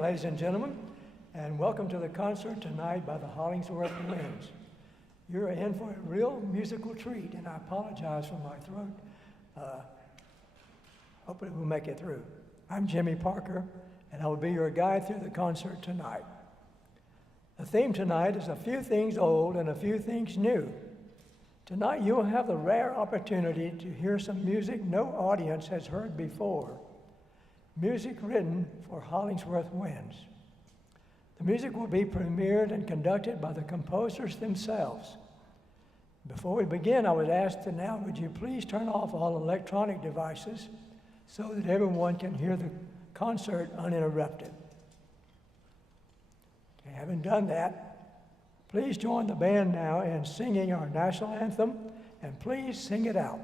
ladies and gentlemen, and welcome to the concert tonight by the Hollingsworth Winds. You're in for a real musical treat, and I apologize for my throat. Hopefully we'll make it through. I'm Jimmy Parker, and I will be your guide through the concert tonight. The theme tonight is a few things old and a few things new. Tonight you will have the rare opportunity to hear some music no audience has heard before. Music written for Hollingsworth Winds. The music will be premiered and conducted by the composers themselves. Before we begin, I would ask that now, would you please turn off all electronic devices so that everyone can hear the concert uninterrupted. Okay, having done that, please join the band now in singing our national anthem, and please sing it out.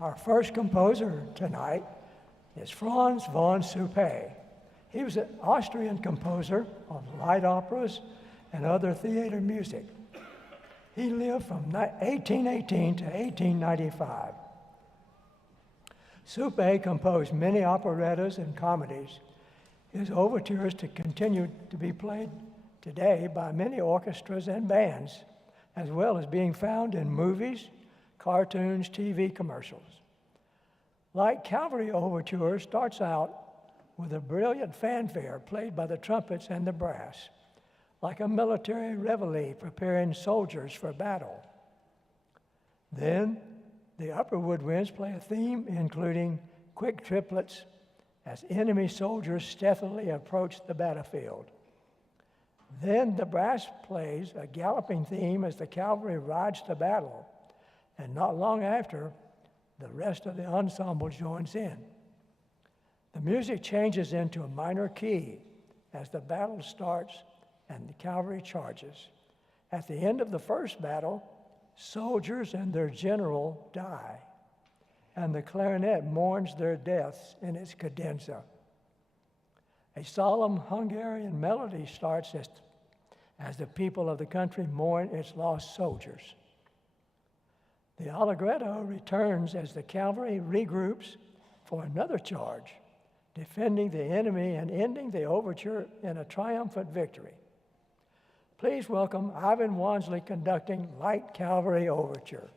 Our first composer tonight is Franz von Suppé. He was an Austrian composer of light operas and other theater music. He lived from 1818 to 1895. Suppé composed many operettas and comedies. His overtures to continue to be played today by many orchestras and bands, as well as being found in movies, cartoons, TV commercials. Like Cavalry Overture starts out with a brilliant fanfare played by the trumpets and the brass, like a military reveille preparing soldiers for battle. Then the upper woodwinds play a theme including quick triplets as enemy soldiers stealthily approach the battlefield. Then the brass plays a galloping theme as the cavalry rides to battle, and not long after, the rest of the ensemble joins in. The music changes into a minor key as the battle starts and the cavalry charges. At the end of the first battle, soldiers and their general die, and the clarinet mourns their deaths in its cadenza. A solemn Hungarian melody starts as the people of the country mourn its lost soldiers. The allegretto returns as the cavalry regroups for another charge, defending the enemy and ending the overture in a triumphant victory. Please welcome Ivan Wansley conducting Light Cavalry Overture.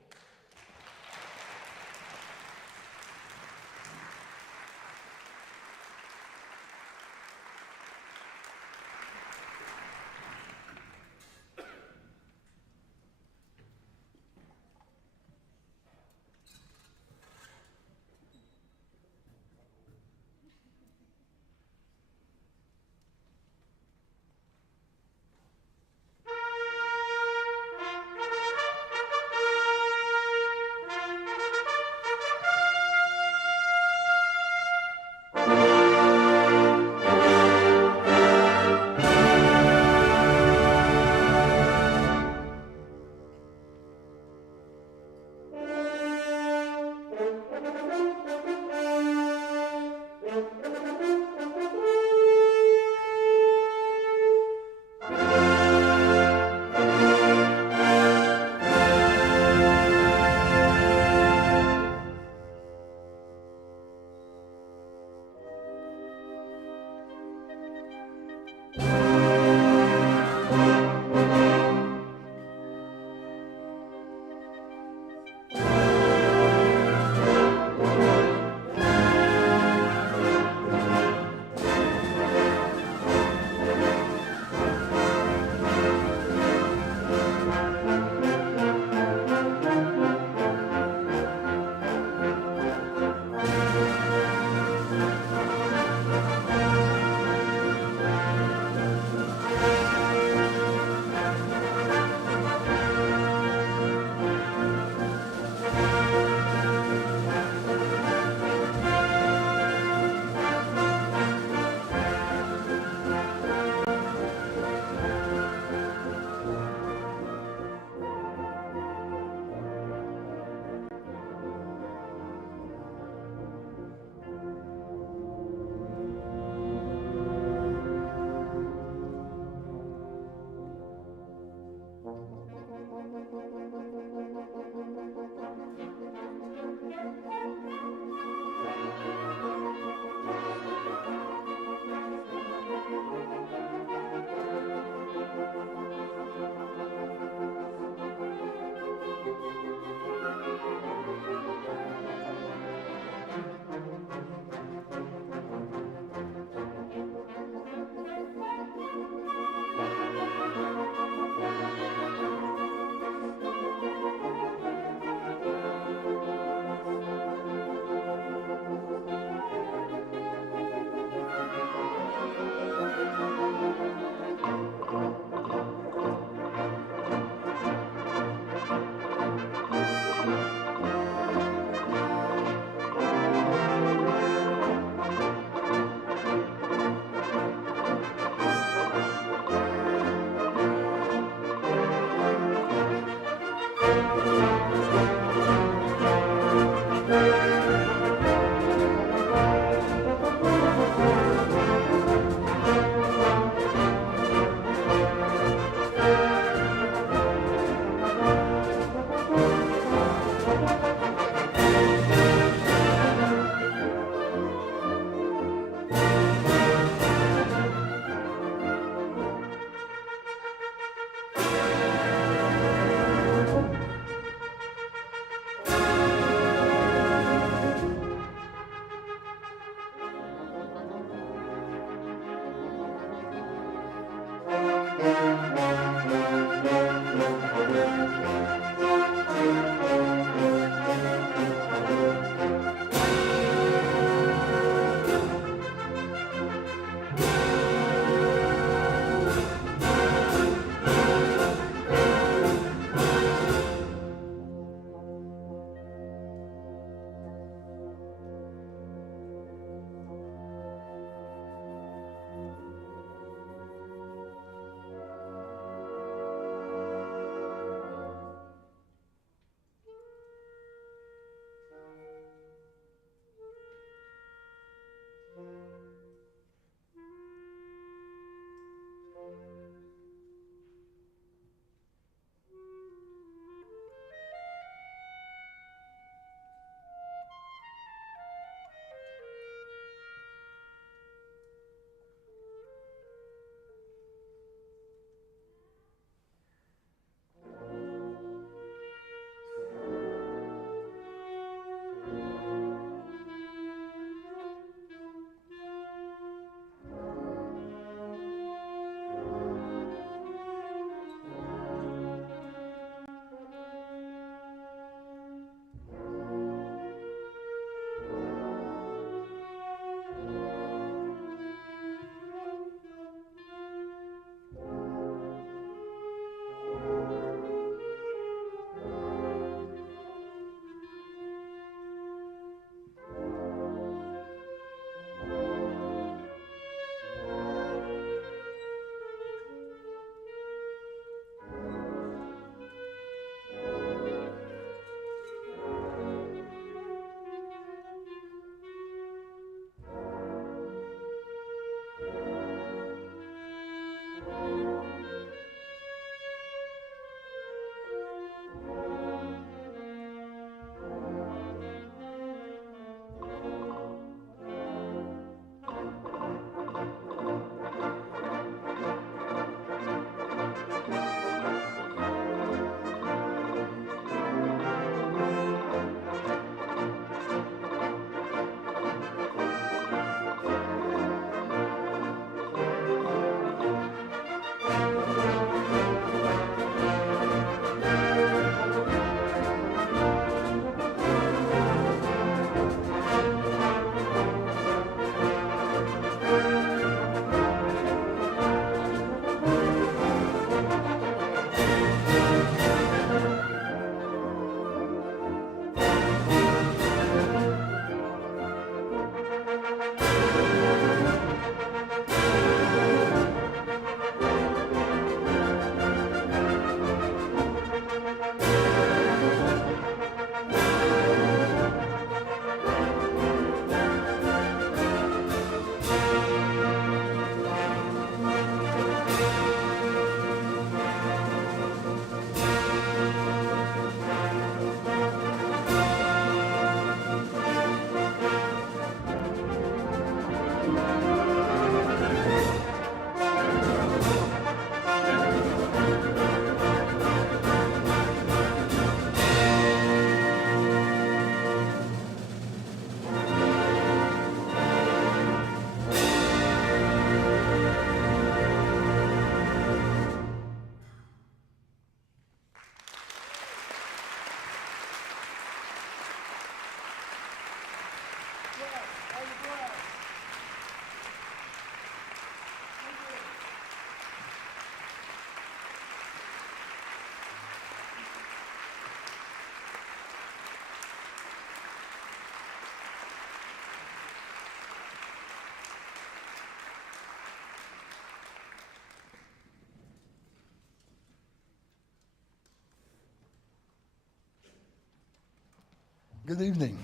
Good evening.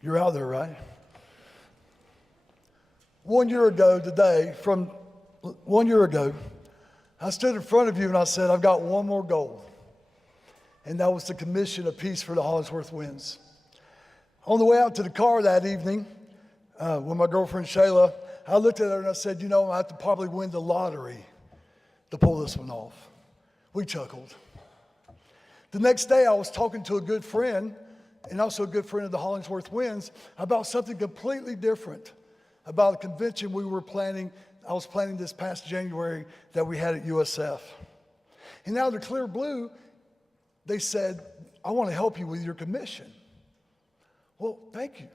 You're out there, right? 1 year ago today, from 1 year ago, I stood in front of you and I said, I've got one more goal. And that was to commission a piece for the Hollingsworth Winds. On the way out to the car that evening, with my girlfriend Shayla, I looked at her and I said, you know, I have to probably win the lottery to pull this one off. We chuckled. The next day, I was talking to a good friend, and also a good friend of the Hollingsworth Winds, about something completely different, about a convention I was planning this past January that we had at USF. And out of the clear blue, they said, I want to help you with your commission. Well, thank you.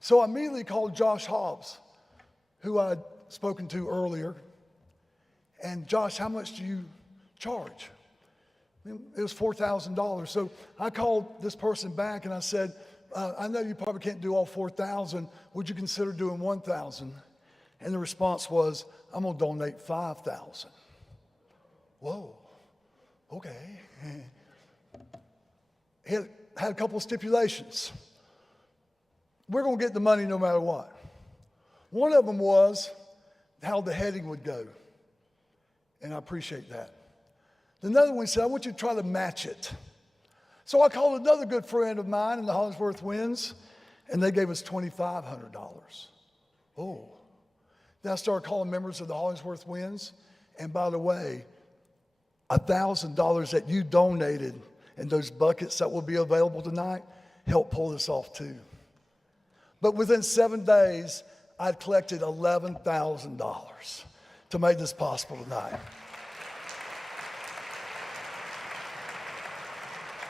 So I immediately called Josh Hobbs, who I'd spoken to earlier. And Josh, how much do you charge? It was $4,000. So I called this person back and I said, I know you probably can't do all 4,000. Would you consider doing 1,000? And the response was, I'm going to donate 5,000. Whoa, okay. He had a couple of stipulations. We're going to get the money no matter what. One of them was how the heading would go. And I appreciate that. Another one said, I want you to try to match it. So I called another good friend of mine in the Hollingsworth Winds, and they gave us $2,500. Oh. Then I started calling members of the Hollingsworth Winds, and by the way, $1,000 that you donated in those buckets that will be available tonight helped pull this off too. But within 7 days, I'd collected $11,000 to make this possible tonight.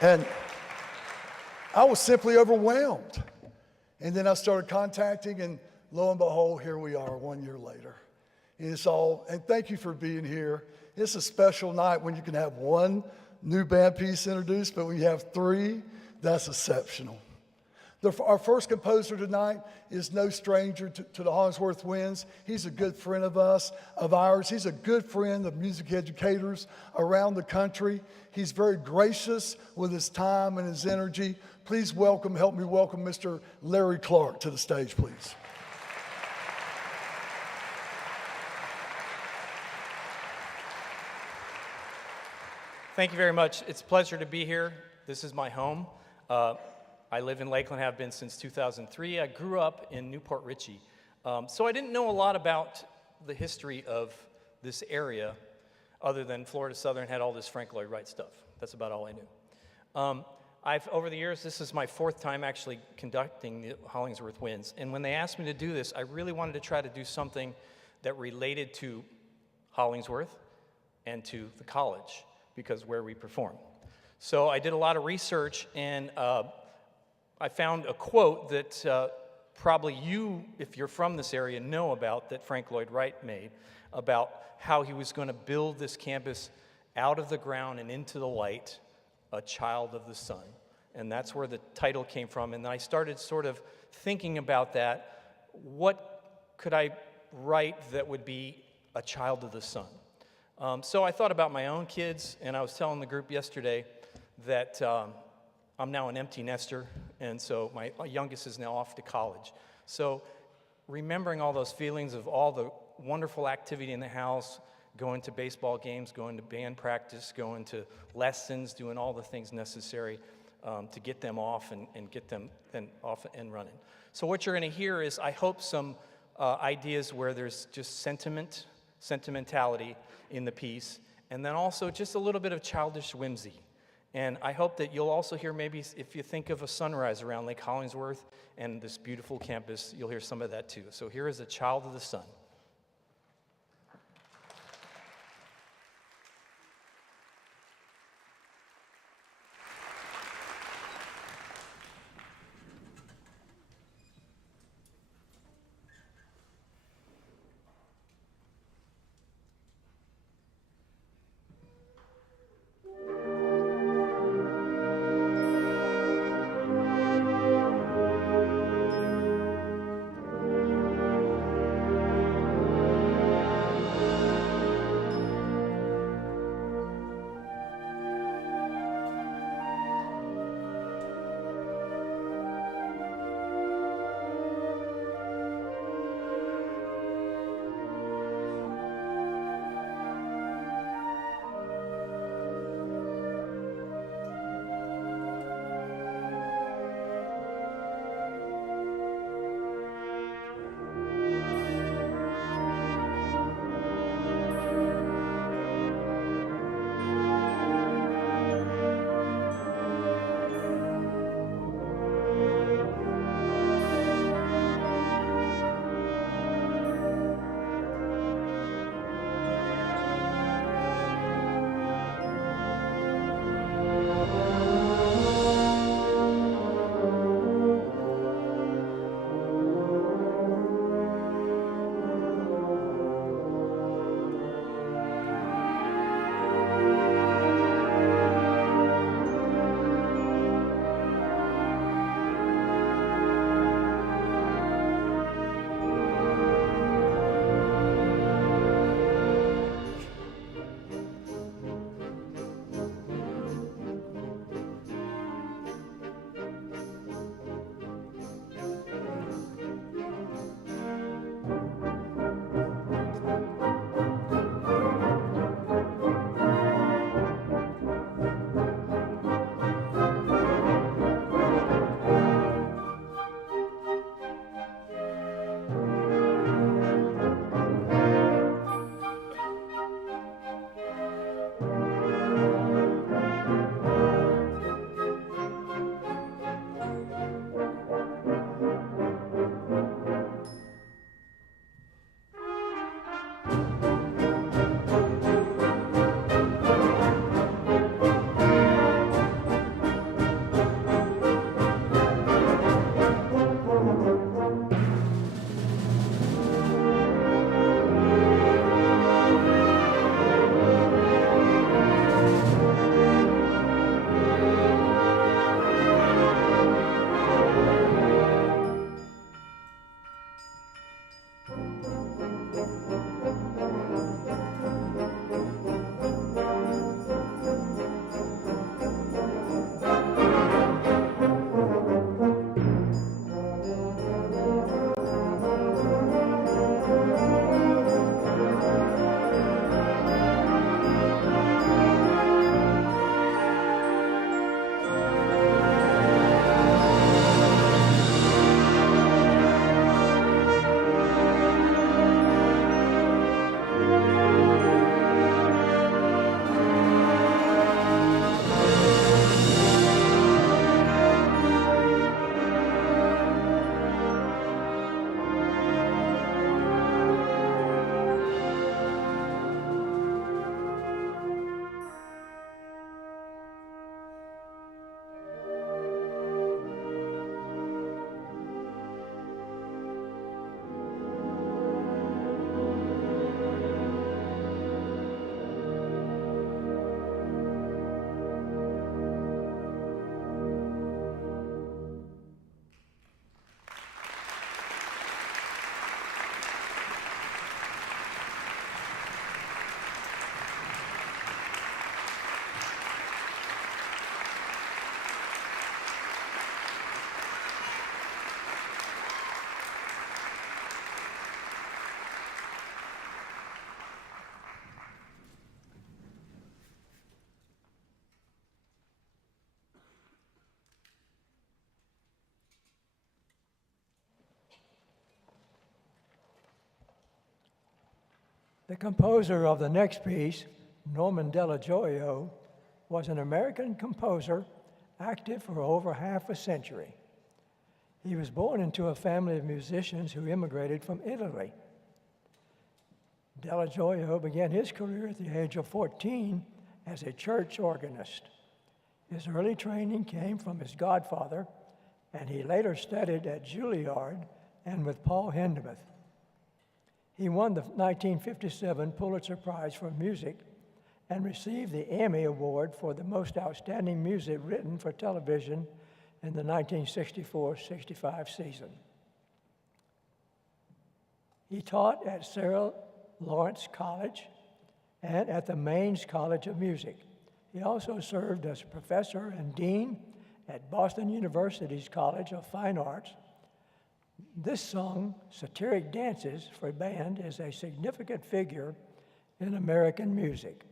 And I was simply overwhelmed. And then I started contacting, and lo and behold, here we are 1 year later. And thank you for being here. It's a special night when you can have one new band piece introduced, but when you have three, that's exceptional. Our first composer tonight is no stranger to the Hollingsworth Winds. He's a good friend of ours. He's a good friend of music educators around the country. He's very gracious with his time and his energy. Please help me welcome Mr. Larry Clark to the stage, please. Thank you very much. It's a pleasure to be here. This is my home. I live in Lakeland, have been since 2003. I grew up in Newport Richey. So I didn't know a lot about the history of this area other than Florida Southern had all this Frank Lloyd Wright stuff. That's about all I knew. Over the years, this is my fourth time actually conducting the Hollingsworth Winds. And when they asked me to do this, I really wanted to try to do something that related to Hollingsworth and to the college, because where we perform. So I did a lot of research, and I found a quote that probably you, if you're from this area, know about, that Frank Lloyd Wright made, about how he was going to build this campus out of the ground and into the light, a child of the sun. And that's where the title came from. And I started sort of thinking about that. What could I write that would be a child of the sun? So I thought about my own kids, and I was telling the group yesterday that I'm now an empty nester, and so my youngest is now off to college. So remembering all those feelings of all the wonderful activity in the house, going to baseball games, going to band practice, going to lessons, doing all the things necessary to get them off and get them then off and running. So what you're going to hear is, I hope, some ideas where there's just sentimentality in the piece, and then also just a little bit of childish whimsy. And I hope that you'll also hear, maybe if you think of a sunrise around Lake Hollingsworth and this beautiful campus, you'll hear some of that too. So here is A Child of the Sun. The composer of the next piece, Norman Della Gioia, was an American composer active for over half a century. He was born into a family of musicians who immigrated from Italy. Della Gioia began his career at the age of 14 as a church organist. His early training came from his godfather, and he later studied at Juilliard and with Paul Hindemith. He won the 1957 Pulitzer Prize for Music and received the Emmy Award for the most outstanding music written for television in the 1964-65 season. He taught at Sarah Lawrence College and at the Maines College of Music. He also served as professor and dean at Boston University's College of Fine Arts. This song, Satiric Dances for Band, is a significant figure in American music.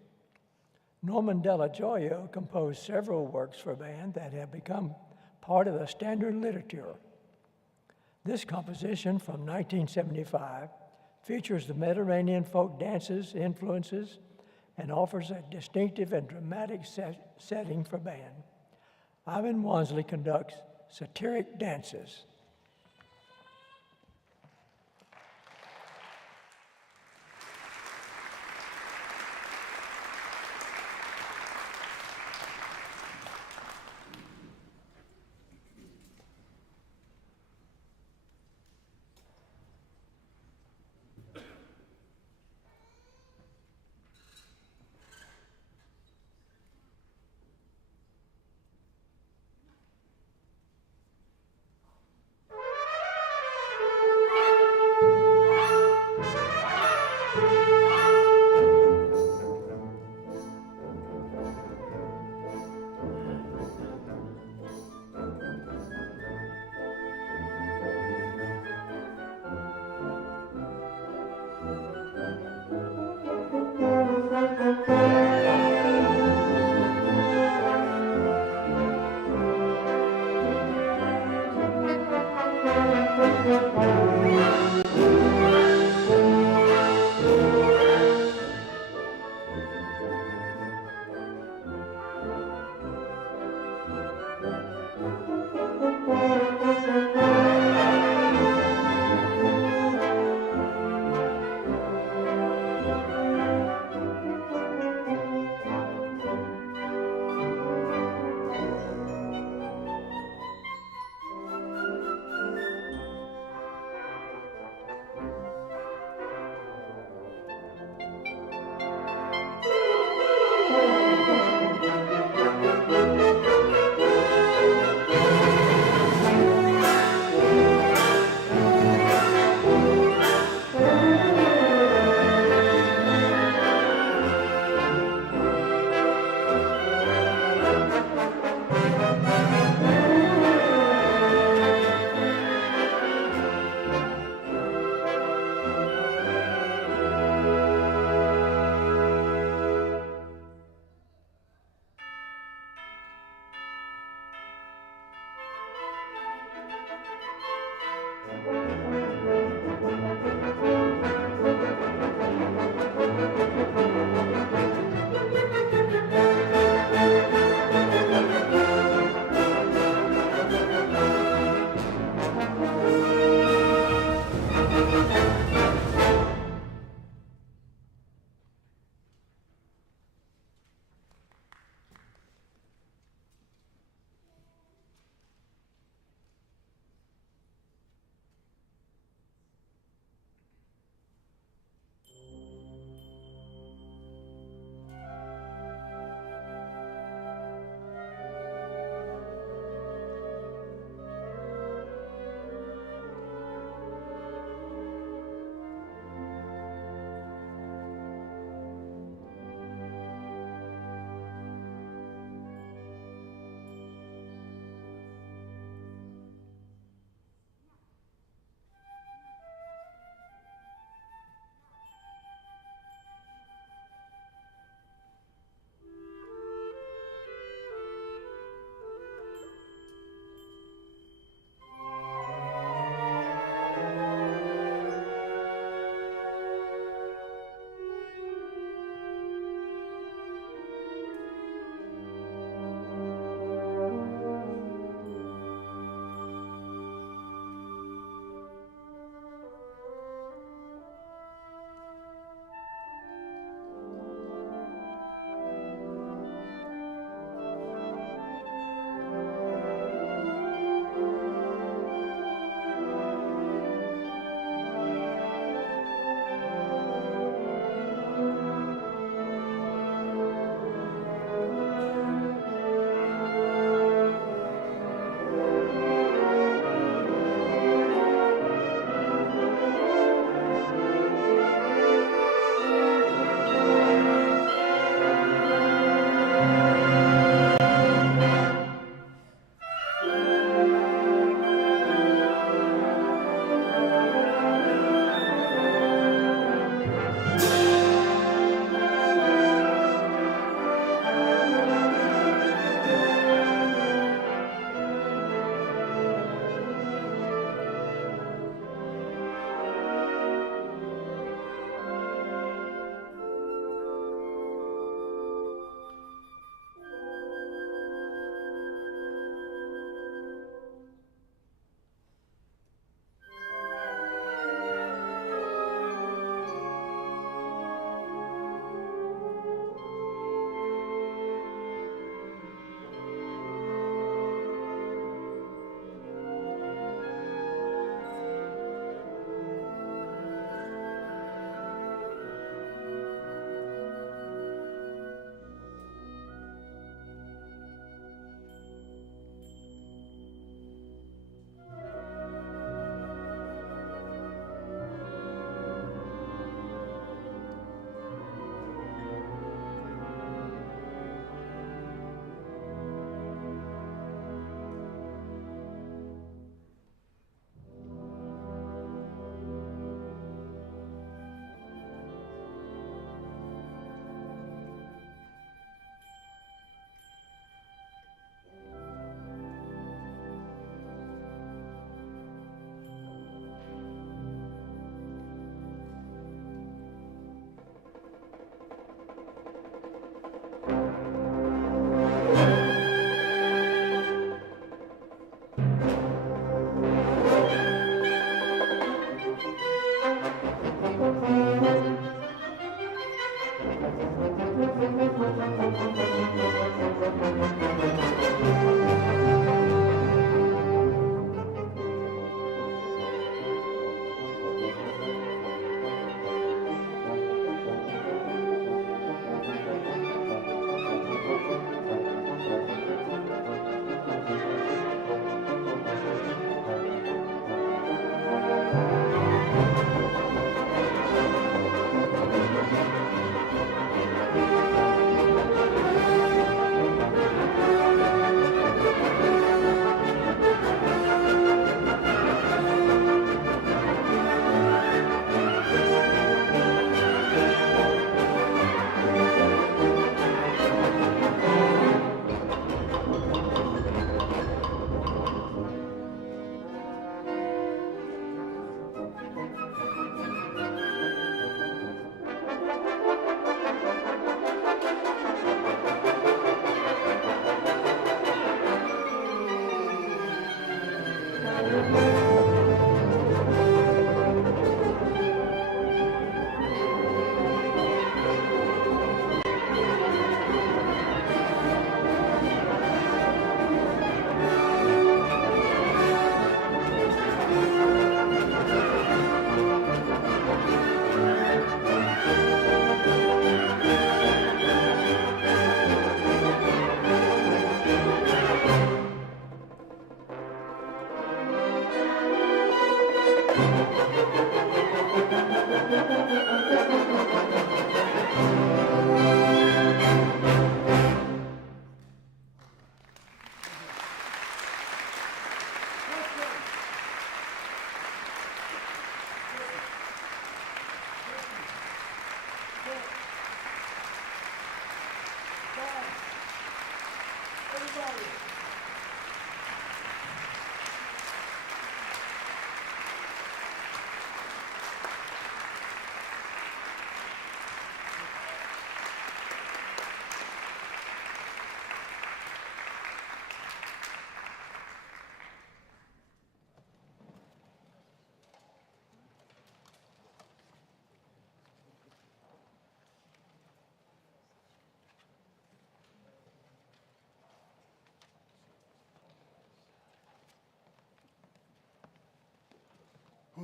Norman Della Gioia composed several works for band that have become part of the standard literature. This composition from 1975 features the Mediterranean folk dances influences and offers a distinctive and dramatic setting for band. Ivan Wansley conducts Satiric Dances.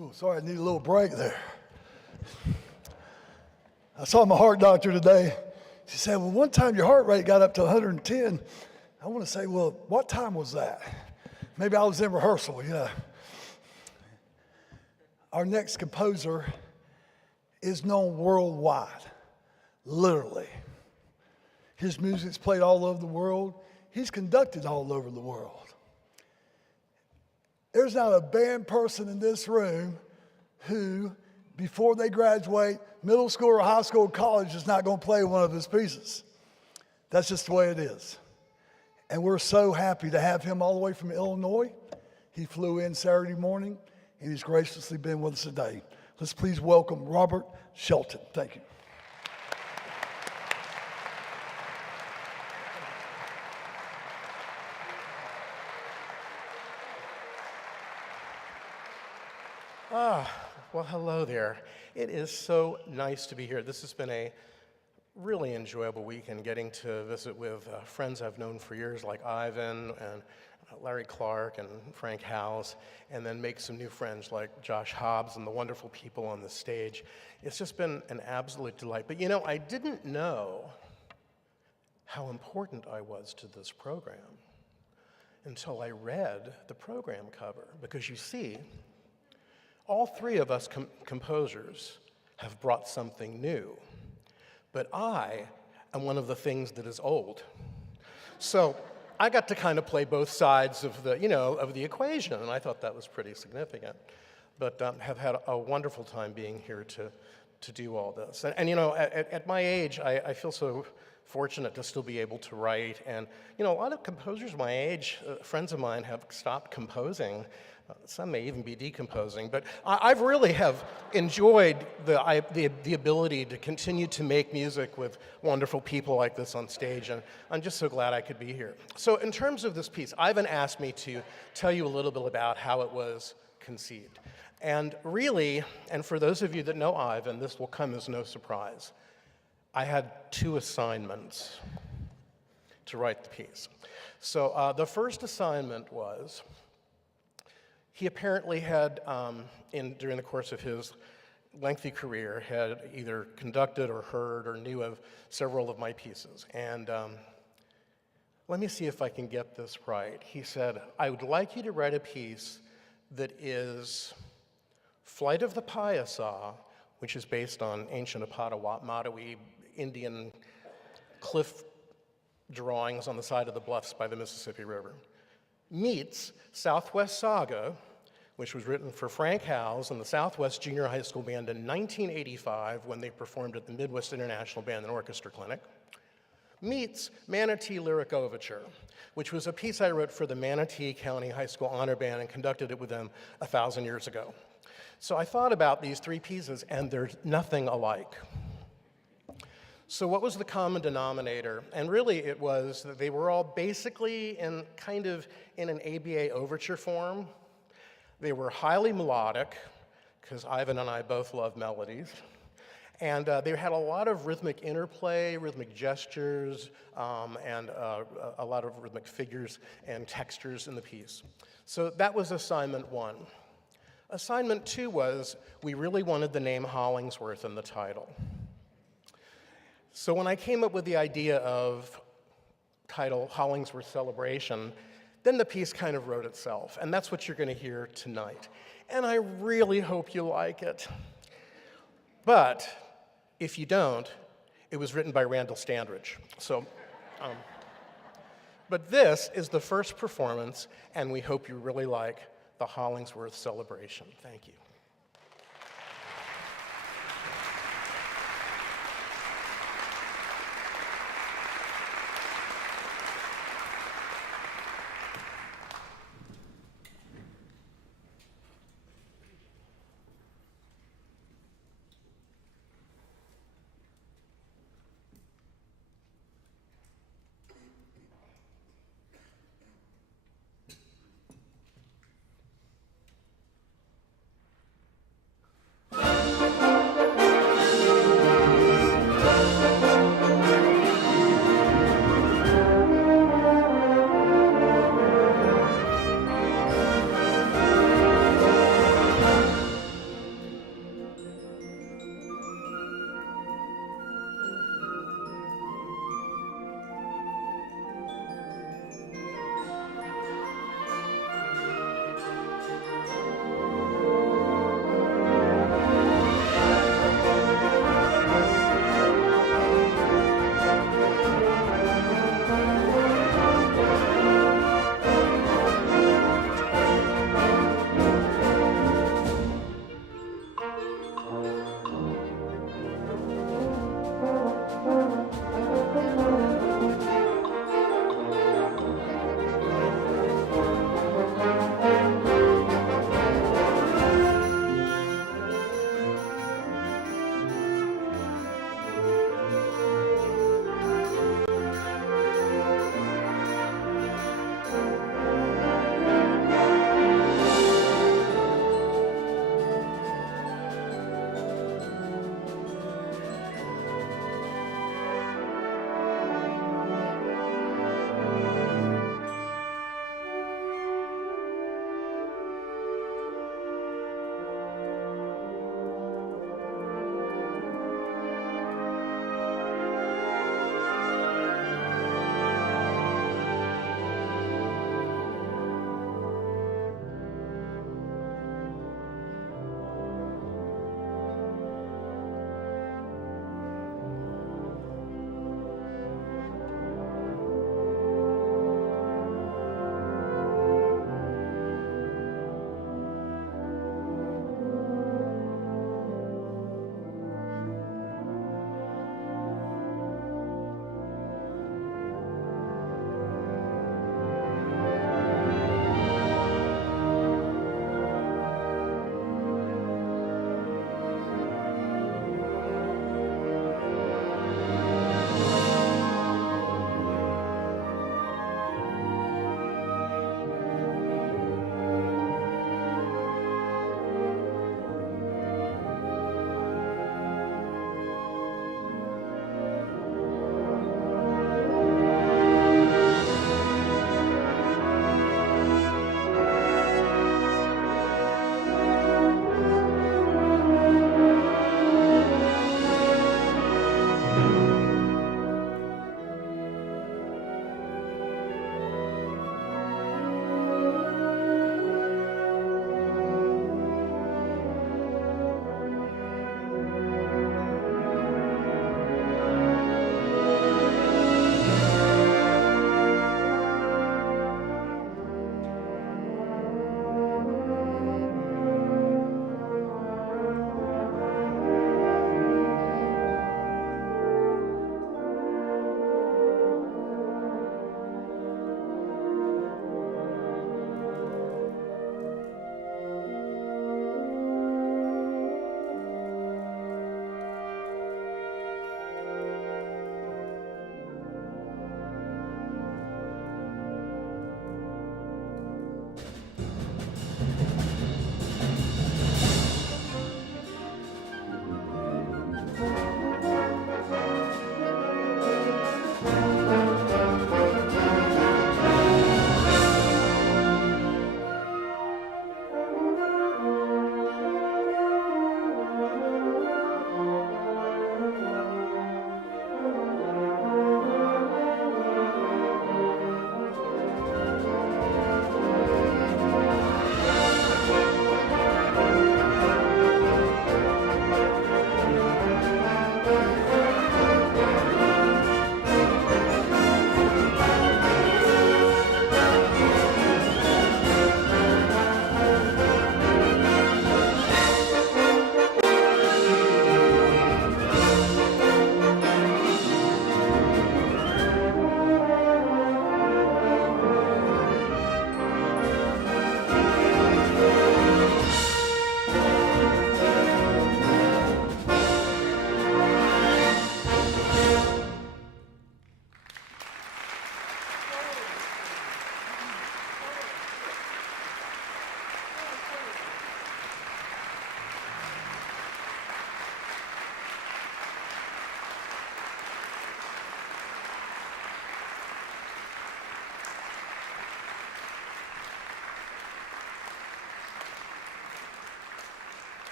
Ooh, sorry, I need a little break there. I saw my heart doctor today. She said, well, one time your heart rate got up to 110. I want to say, well, what time was that? Maybe I was in rehearsal, you know. Our next composer is known worldwide, literally. His music's played all over the world. He's conducted all over the world. There's not a band person in this room who, before they graduate middle school or high school or college, is not going to play one of his pieces. That's just the way it is. And we're so happy to have him all the way from Illinois. He flew in Saturday morning, and he's graciously been with us today. Let's please welcome Robert Shelton. Thank you. Well, hello there. It is so nice to be here. This has been a really enjoyable weekend, getting to visit with friends I've known for years, like Ivan and Larry Clark and Frank Howes, and then make some new friends like Josh Hobbs and the wonderful people on the stage. It's just been an absolute delight. But you know, I didn't know how important I was to this program until I read the program cover, because you see, all three of us composers have brought something new, but I am one of the things that is old. So I got to kind of play both sides of the, of the equation, and I thought that was pretty significant. But have had a wonderful time being here to do all this. And at my age, I feel so fortunate to still be able to write. And a lot of composers my age, friends of mine, have stopped composing. Some may even be decomposing, but I've really have enjoyed the ability to continue to make music with wonderful people like this on stage, and I'm just so glad I could be here. So in terms of this piece, Ivan asked me to tell you a little bit about how it was conceived. And really, and for those of you that know Ivan, this will come as no surprise, I had two assignments to write the piece. So the first assignment was, he apparently had, during the course of his lengthy career, had either conducted or heard or knew of several of my pieces. And let me see if I can get this right. He said, I would like you to write a piece that is Flight of the Payasa, which is based on ancient Potawatomi Indian cliff drawings on the side of the bluffs by the Mississippi River, meets Southwest Saga, which was written for Frank Howes and the Southwest Junior High School Band in 1985 when they performed at the Midwest International Band and Orchestra Clinic, meets Manatee Lyric Overture, which was a piece I wrote for the Manatee County High School Honor Band and conducted it with them 1,000 years ago. So I thought about these three pieces, and they're nothing alike. So what was the common denominator? And really it was that they were all basically in an ABA overture form. They were highly melodic, because Ivan and I both love melodies. And they had a lot of rhythmic interplay, rhythmic gestures, and a lot of rhythmic figures and textures in the piece. So that was assignment one. Assignment two was, we really wanted the name Hollingsworth in the title. So when I came up with the idea of title Hollingsworth Celebration, then the piece kind of wrote itself, and that's what you're going to hear tonight. And I really hope you like it. But if you don't, it was written by Randall Standridge. So, but this is the first performance, and we hope you really like the Hollingsworth Celebration. Thank you.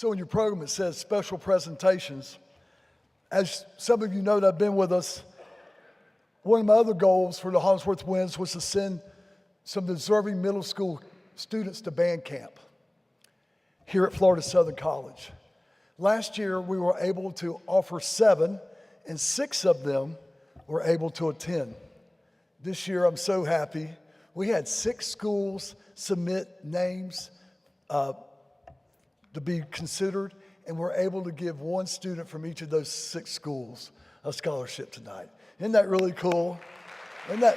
So in your program, it says special presentations. As some of you know that have been with us, one of my other goals for the Hollingsworth Winds was to send some deserving middle school students to band camp here at Florida Southern College. Last year, we were able to offer 7, and 6 of them were able to attend. This year, I'm so happy. We had 6 schools submit names to be considered, and we're able to give 1 student from each of those 6 schools a scholarship tonight. Isn't that really cool? Isn't that?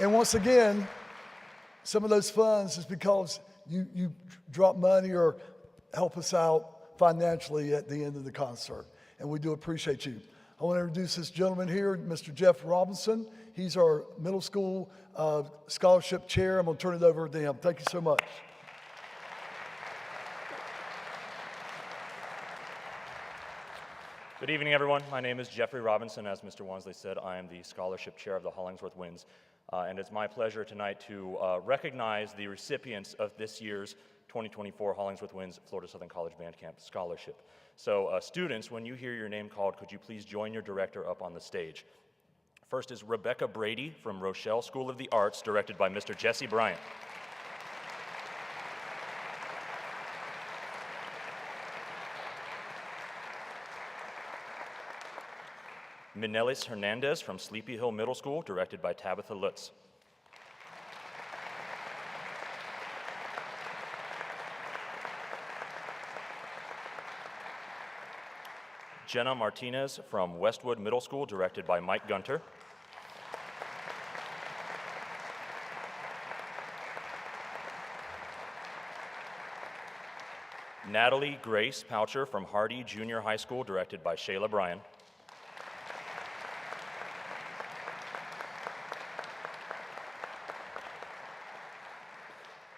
And once again, some of those funds is because you drop money or help us out financially at the end of the concert. And we do appreciate you. I want to introduce this gentleman here, Mr. Jeff Robinson. He's our middle school scholarship chair. I'm going to turn it over to him. Thank you so much. Good evening, everyone. My name is Jeffrey Robinson. As Mr. Wansley said, I am the scholarship chair of the Hollingsworth Winds. And it's my pleasure tonight to recognize the recipients of this year's 2024 Hollingsworth Winds Florida Southern College Band Camp Scholarship. So students, when you hear your name called, could you please join your director up on the stage? First is Rebecca Brady from Rochelle School of the Arts, directed by Mr. Jesse Bryant. Minelis Hernandez from Sleepy Hill Middle School, directed by Tabitha Lutz. Jenna Martinez from Westwood Middle School, directed by Mike Gunter. Natalie Grace Poucher from Hardy Junior High School, directed by Shayla Bryan.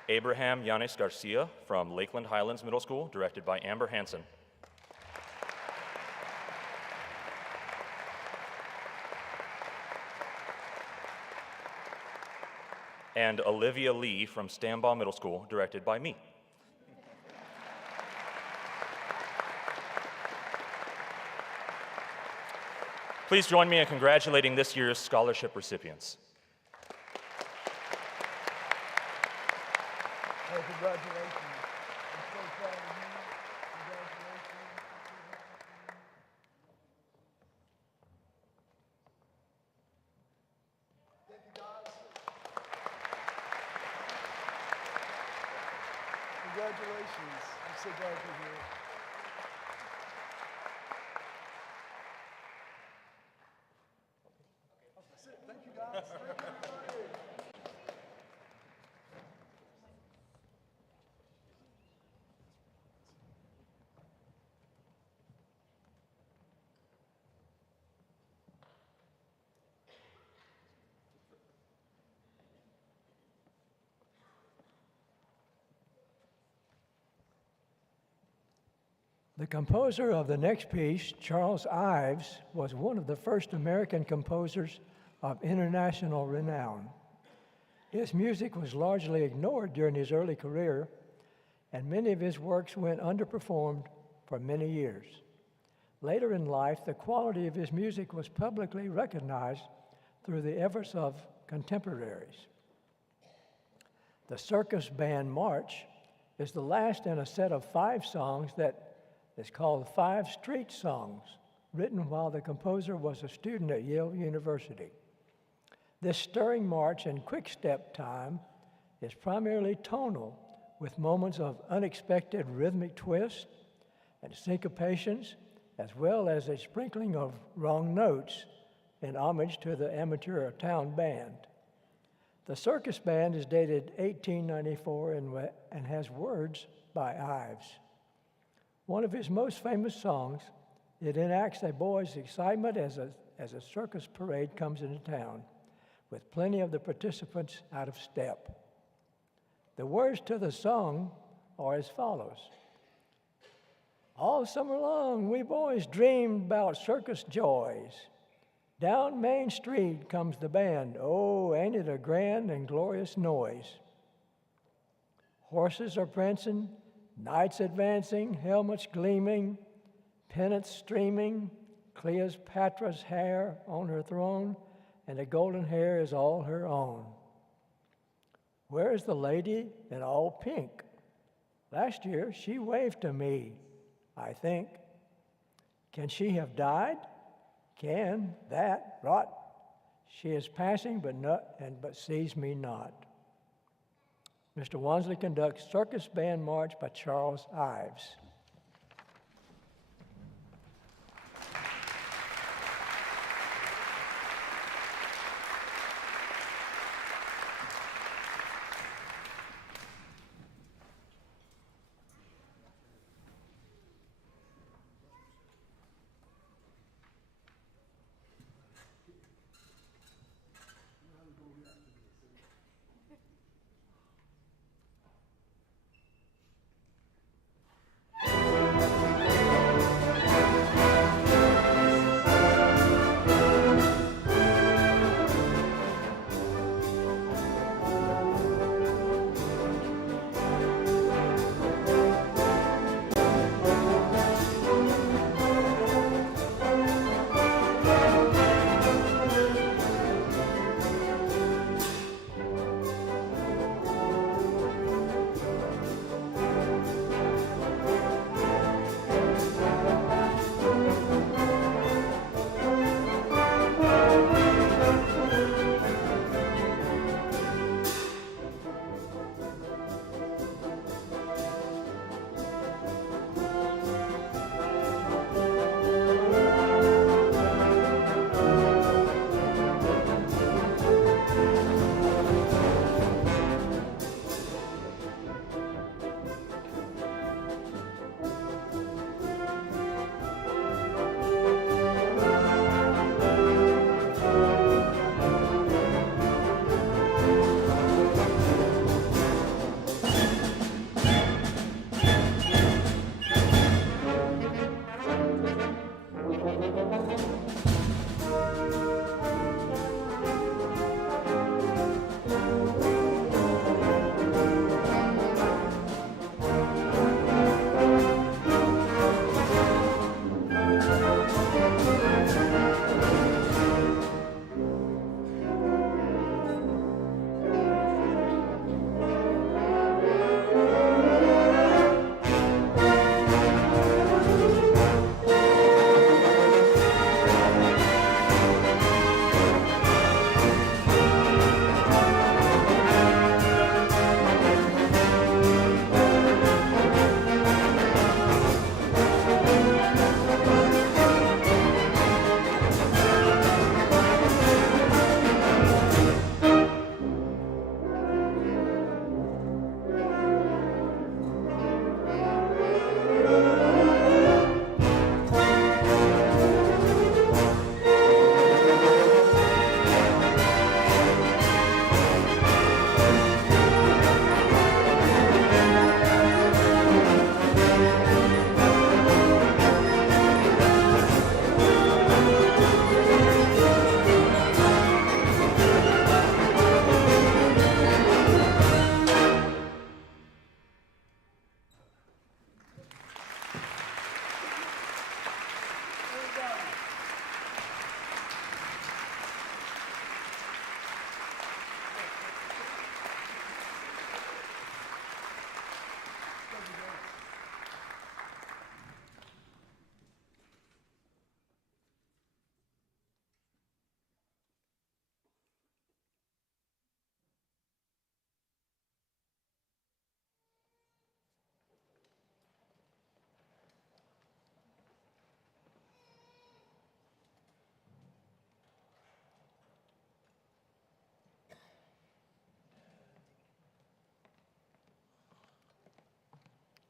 Abraham Yanis Garcia from Lakeland Highlands Middle School, directed by Amber Hansen. And Olivia Lee from Stambaugh Middle School, directed by me. Please join me in congratulating this year's scholarship recipients. Hey, congratulations. I'm so proud of you. Congratulations. Thank you, guys. Congratulations. I'm so glad you're here. That's it. Thank you, guys. Thank you. The composer of the next piece, Charles Ives, was one of the first American composers of international renown. His music was largely ignored during his early career, and many of his works went underperformed for many years. Later in life, the quality of his music was publicly recognized through the efforts of contemporaries. The Circus Band March is the last in a set of 5 songs that is called 5 Street Songs, written while the composer was a student at Yale University. This stirring march in quick-step time is primarily tonal, with moments of unexpected rhythmic twists and syncopations, as well as a sprinkling of wrong notes in homage to the amateur town band. The Circus Band is dated 1894 and has words by Ives. One of his most famous songs, it enacts a boy's excitement as a circus parade comes into town, with plenty of the participants out of step. The words to the song are as follows. All summer long, we boys dreamed about circus joys. Down Main Street comes the band. Oh, ain't it a grand and glorious noise? Horses are prancing, knights advancing, helmets gleaming, pennants streaming, Cleopatra's hair on her throne, and the golden hair is all her own. Where is the lady in all pink? Last year she waved to me, I think. Can she have died? Can that rot? She is passing but sees me not. Mr. Wansley conducts Circus Band March by Charles Ives.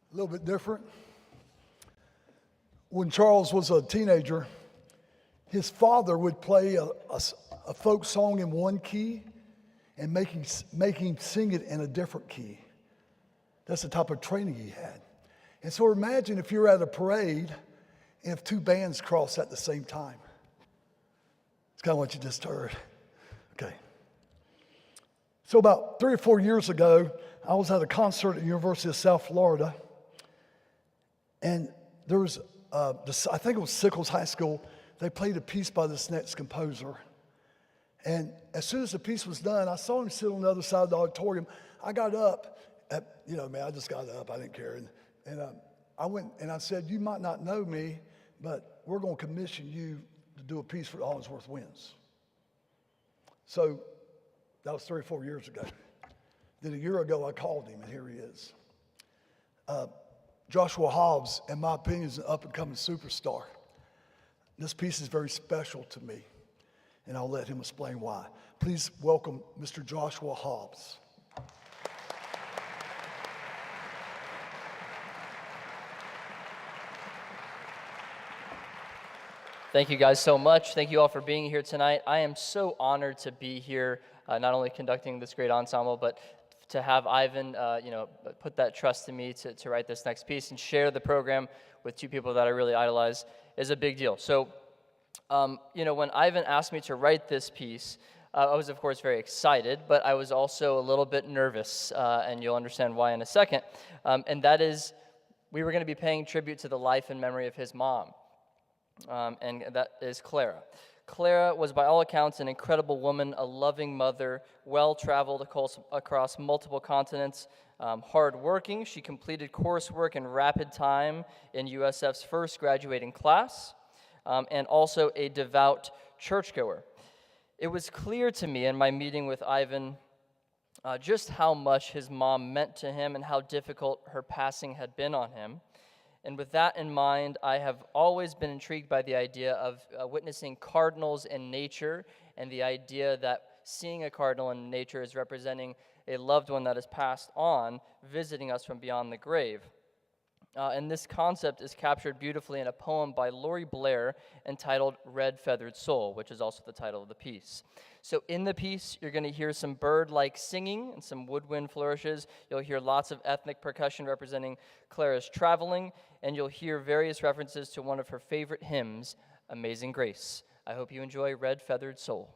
A little bit different. When Charles was a teenager, his father would play a folk song in one key and make him sing it in a different key. That's the type of training he had. And so imagine if you're at a parade and if two bands cross at the same time. It's kind of what you just heard. Okay. So about 3 or 4 years ago, I was at a concert at the University of South Florida, and there was, I think it was Sickles High School. They played a piece by this next composer. And as soon as the piece was done, I saw him sit on the other side of the auditorium. I got up, I just got up. I didn't care. And I went and I said, you might not know me, but we're going to commission you to do a piece for the Hollingsworth Winds. So that was 3 or 4 years ago. Then a year ago, I called him, and here he is. Joshua Hobbs, in my opinion, is an up-and-coming superstar. This piece is very special to me, and I'll let him explain why. Please welcome Mr. Joshua Hobbs. Thank you guys so much. Thank you all for being here tonight. I am so honored to be here, not only conducting this great ensemble, but to have Ivan, put that trust in me to write this next piece and share the program with two people that I really idolize is a big deal. So, when Ivan asked me to write this piece, I was, of course, very excited, but I was also a little bit nervous, and you'll understand why in a second. And that is, we were going to be paying tribute to the life and memory of his mom. And that is Clara. Clara was, by all accounts, an incredible woman, a loving mother, well-traveled across multiple continents, hard-working. She completed coursework in rapid time in USF's first graduating class, and also a devout churchgoer. It was clear to me in my meeting with Ivan just how much his mom meant to him and how difficult her passing had been on him. And with that in mind, I have always been intrigued by the idea of witnessing cardinals in nature, and the idea that seeing a cardinal in nature is representing a loved one that has passed on, visiting us from beyond the grave. And this concept is captured beautifully in a poem by Laurie Blair entitled Red Feathered Soul, which is also the title of the piece. So in the piece, you're going to hear some bird-like singing and some woodwind flourishes. You'll hear lots of ethnic percussion representing Clara's traveling, and you'll hear various references to one of her favorite hymns, Amazing Grace. I hope you enjoy Red Feathered Soul.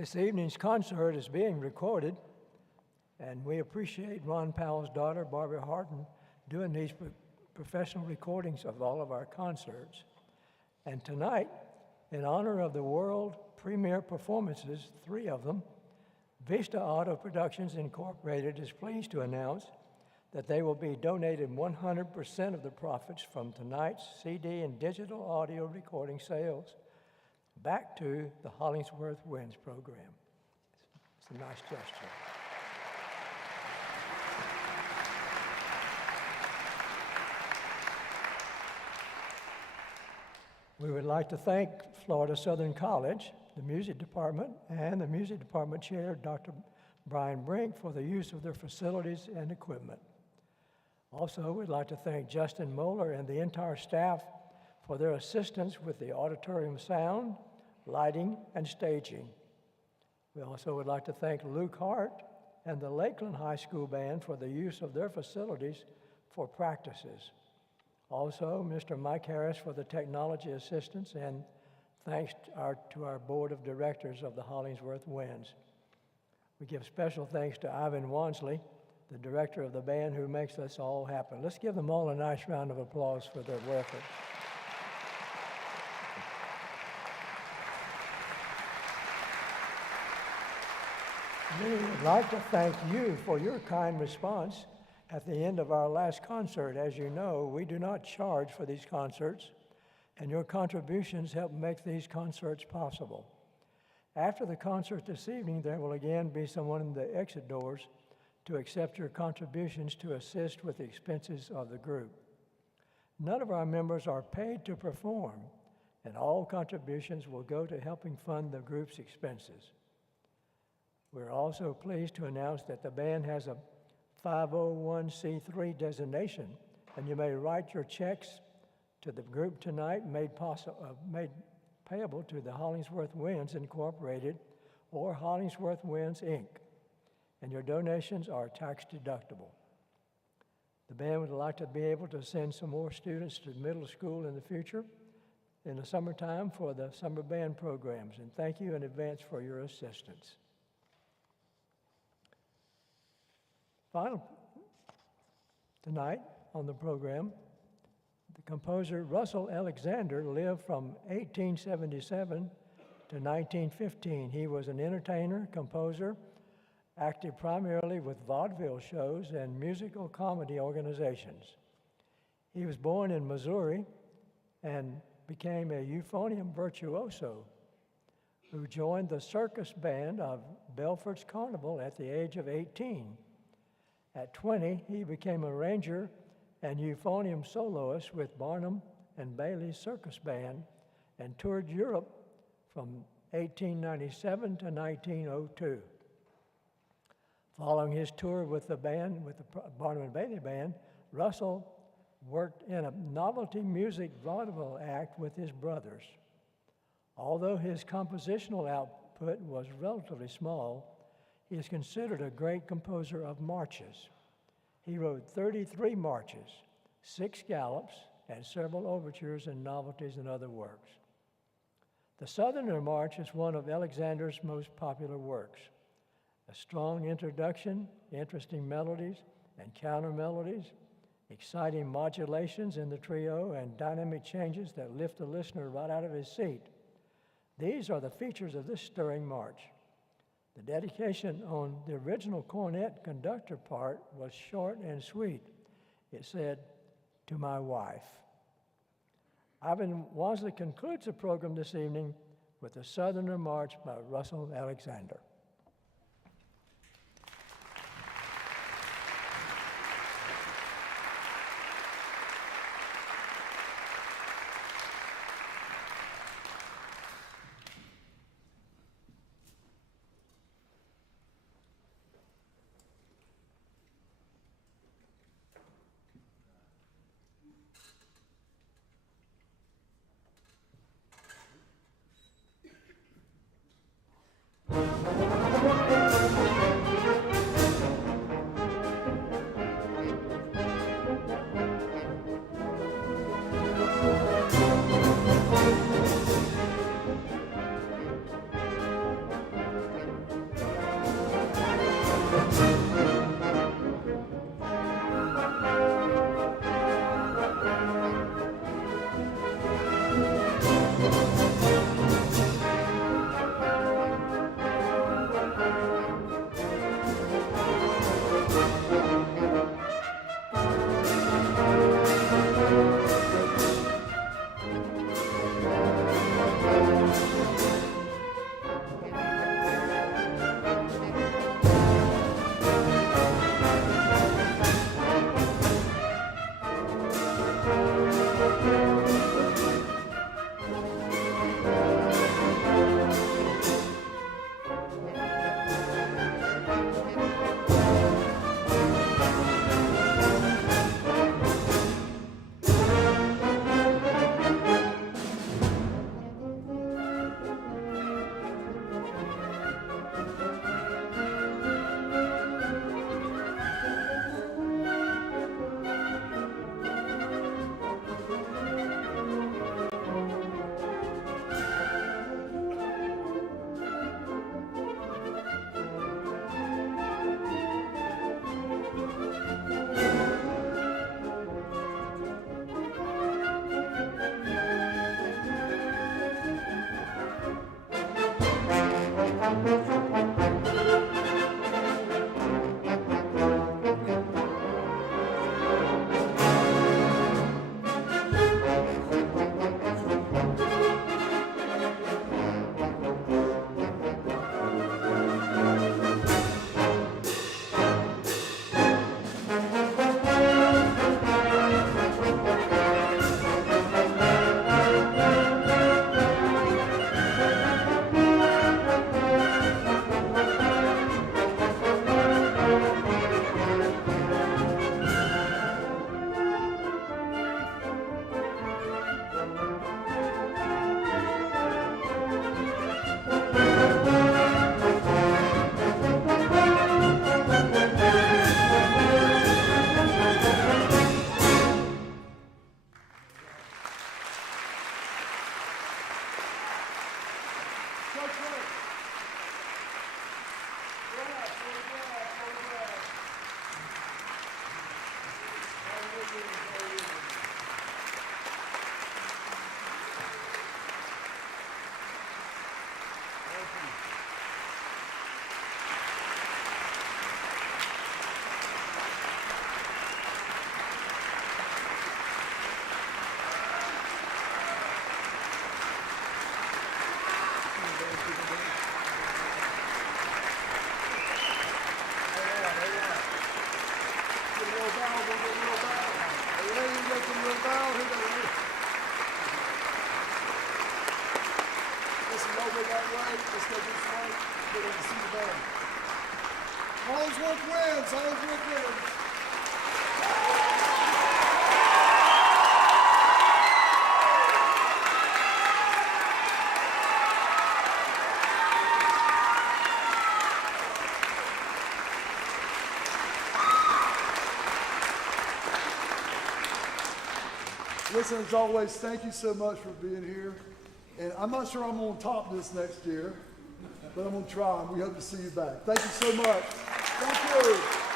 This evening's concert is being recorded, and we appreciate Ron Powell's daughter, Barbara Harden, doing these professional recordings of all of our concerts. And tonight, in honor of the world premiere performances, 3 of them, Vista Auto Productions Incorporated is pleased to announce that they will be donating 100% of the profits from tonight's CD and digital audio recording sales back to the Hollingsworth Winds program. It's a nice gesture. We would like to thank Florida Southern College, the music department, and the music department chair, Dr. Brian Brink, for the use of their facilities and equipment. Also, we'd like to thank Justin Moeller and the entire staff for their assistance with the auditorium sound, lighting, and staging. We also would like to thank Luke Hart and the Lakeland High School Band for the use of their facilities for practices. Also, Mr. Mike Harris for the technology assistance, and thanks to our board of directors of the Hollingsworth Winds. We give special thanks to Ivan Wansley, the director of the band, who makes this all happen. Let's give them all a nice round of applause for their work. We would like to thank you for your kind response at the end of our last concert. As you know, we do not charge for these concerts, and your contributions help make these concerts possible. After the concert this evening, there will again be someone in the exit doors to accept your contributions to assist with the expenses of the group. None of our members are paid to perform, and all contributions will go to helping fund the group's expenses. We're also pleased to announce that the band has a 501c3 designation, and you may write your checks to the group tonight, made payable to the Hollingsworth Winds Incorporated or Hollingsworth Winds, Inc., and your donations are tax deductible. The band would like to be able to send some more students to middle school in the future, in the summertime, for the summer band programs, and thank you in advance for your assistance. Final tonight on the program, the composer Russell Alexander lived from 1877 to 1915. He was an entertainer, composer, acted primarily with vaudeville shows and musical comedy organizations. He was born in Missouri and became a euphonium virtuoso who joined the Circus band of Belford's Carnival at the age of 18. At 20, he became a ranger and euphonium soloist with Barnum and Bailey's Circus Band and toured Europe from 1897 to 1902. Following his tour with the band, with the Barnum and Bailey Band, Russell worked in a novelty music vaudeville act with his brothers. Although his compositional output was relatively small, he is considered a great composer of marches. He wrote 33 marches, 6 gallops, and several overtures and novelties and other works. The Southerner March is one of Alexander's most popular works. A strong introduction, interesting melodies and counter melodies, exciting modulations in the trio, and dynamic changes that lift the listener right out of his seat. These are the features of this stirring march. The dedication on the original cornet conductor part was short and sweet. It said, "To my wife." Ivan Wansley concludes the program this evening with the Southerner March by Russell Alexander. Thank you. Hollingsworth wins. Hollingsworth wins. Listen, as always, thank you so much for being here. And I'm not sure I'm going to top this next year, but I'm going to try, and we hope to see you back. Thank you so much. Thank you.